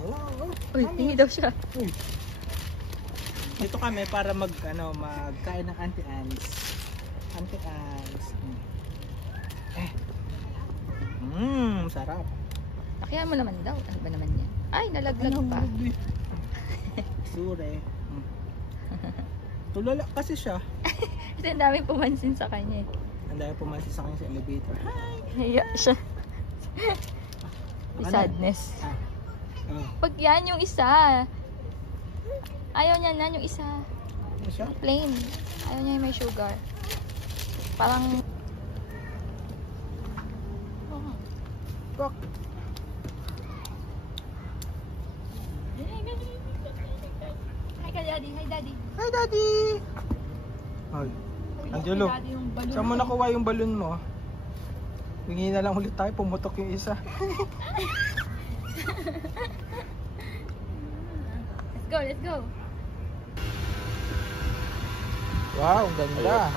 Wala, Uy, hingi daw siya. Uy. Dito kami para magkain ng Auntie Anne's. Auntie Anne's. Sarap. Pakihan mo naman daw. Ano ba naman yan? Ay, nalaglag pa. Sure. Tulala kasi siya. Kasi ang daming pumansin sa kanya. Ang dami pumansin sa kanya sa elevator. Hi! Hiya siya. Sadness. Pag yan yung isa. Ayaw niya na yung isa. Ano siya? Plain. Ayaw niya yung may sugar. Parang... Fuck. Hi ka, Daddy. Hi, Daddy. Hi, Daddy! Ay. Angelo, saan mo nakuha yung balon mo? Hingi na lang ulit tayo, pumutok yung isa. Let's go, let's go. Wow, ang ganda.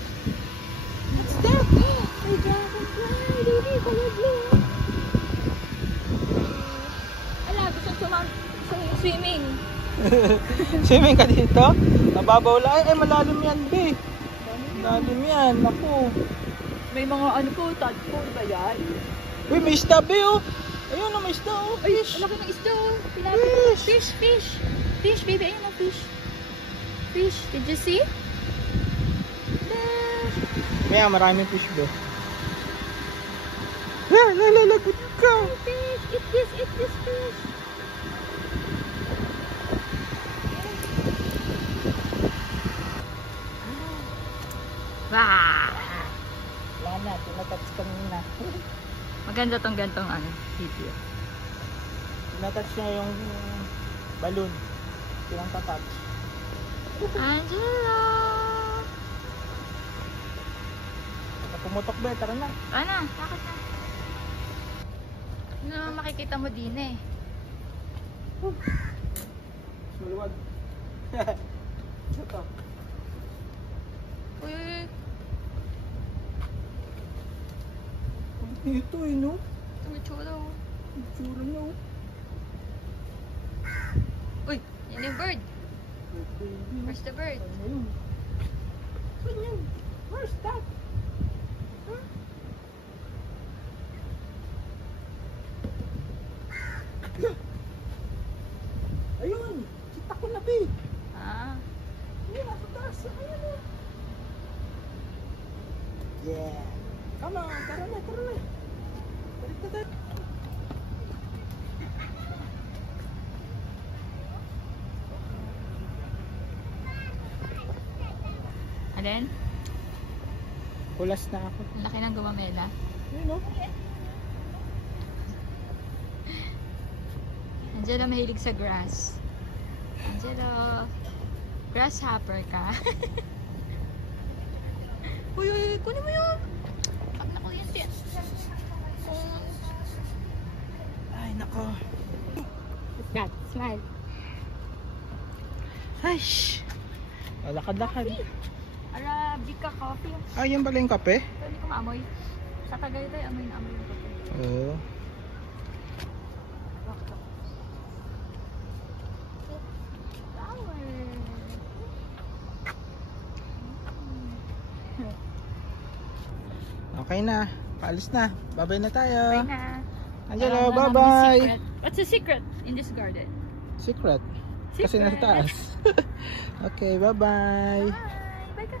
What's that? May dragonfly. Baby, color blue. Ala, gusto swimming. Swimming ka dito? Nababaw lang. Ay, malalim yan, be. Malalim yan. Naku. May mga ano po, tadpole ba yan? Uy, may isda, be, oh. Ayun, may isda, oh. Ay, Fish. ang laki ng isda, oh. Fish. Fish, fish. Fish, baby. Ayun ang fish. Fish. Did you see? May maraming fish, be. Lalagot ka. Fish. Eat this fish. Wow. Wala na, tinatouch kanina. Maganda tong gantong video. Tinatouch niya yung balloon. Tinatouch. Angela! Pumutok, be, tara na. Ano? Bakit na? Ano naman makikita mo din eh? Maluwag. Ito. Uy, Ito eh, no? ang itsura oh. Itsura niya, oh. Uy, yan yung bird. Where's the bird? Ano yun? Saan yun? Where's that? Huh? Ayun! Kita ko na, be! Ah. Ayun, nasa taas. Ayun, oh. Yeah! Come on, tara na, tara na. Balik na tayo. Alin? Kulas na ako. Ang laki ng gumamela. Ayun, oh. Angela mahilig sa grass. Angela, grasshopper ka. Uy, kunin mo yun. Pag na ko yan, tiyan. Ay, nako. God, smile. Ay, lakad-lakad. Arabica coffee. Ah, yan pala yung kape? Ito, hindi ko maamoy. Sa Tagaytay, amoy na amoy yung kape. Oo. Okay na. Paalis na. Bye-bye na tayo. Bye na. Angelo, Alam mo naman the bye-bye. secret. What's the secret in this garden? Secret. Kasi Secret. nasa taas. Okay, bye-bye. Bye. Bye ka.